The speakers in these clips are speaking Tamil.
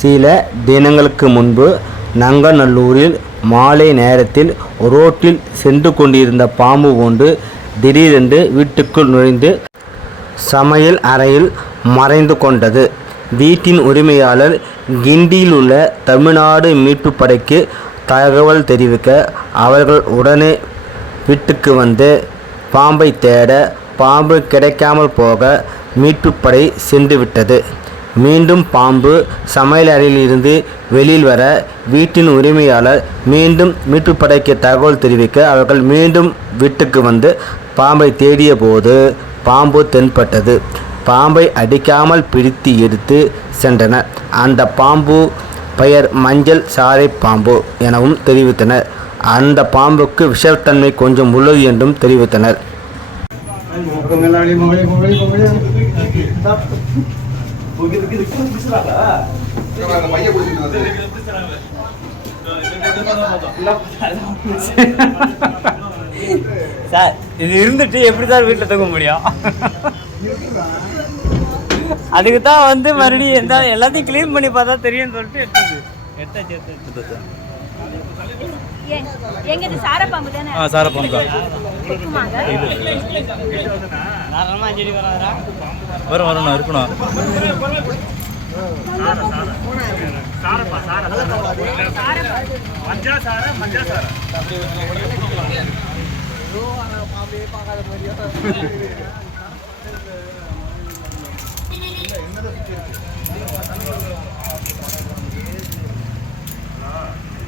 சில தினங்களுக்கு முன்பு நங்கநல்லூரில் மாலை நேரத்தில் ரோட்டில் சென்று கொண்டிருந்த பாம்பு ஒன்று திடீரென்று வீட்டுக்குள் நுழைந்து சமையல் அறையில் மறைந்து கொண்டது. வீட்டின் உரிமையாளர் கிண்டியில் உள்ள தமிழ்நாடு மீட்பு படைக்கு தகவல் தெரிவிக்க அவர்கள் உடனே வீட்டுக்கு வந்து பாம்பை தேட பாம்பு கிடைக்காமல் போக மீட்புப் படை சென்றுவிட்டது. மீண்டும் பாம்பு சமையலறையிலிருந்து வெளியில் வர வீட்டின் உரிமையாளர் மீண்டும் மீட்பு படைக்கு தகவல் தெரிவிக்க அவர்கள் மீண்டும் வீட்டுக்கு வந்து பாம்பை தேடிய போது பாம்பு தென்பட்டது. பாம்பை அடிக்காமல் பிடித்து எடுத்து சென்றனர். அந்த பாம்பு பெயர் மஞ்சள் சாரை பாம்பு எனவும் தெரிவித்தனர். அந்த பாம்புக்கு விஷத்தன்மை கொஞ்சம் உள்ளது என்றும் தெரிவித்தனர். சார் இது இருந்துட்டு எப்படி சார் வீட்டில் தூங்க முடியும்? அதுக்கு தான் வந்து மறுபடியும் எந்த எல்லாத்தையும் க்ளீன் பண்ணி பார்த்தா தெரியும்னு சொல்லிட்டு எடுத்தது. எடுத்தாச்சு எடுத்து சார் ஏ- எங்க இது சாரப்பாம்பு தானே? ஆ சாரப்பாம்பு வரும் வரும் வரணும் இருக்கணும்.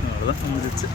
அவ்வளோதான் முடிச்சு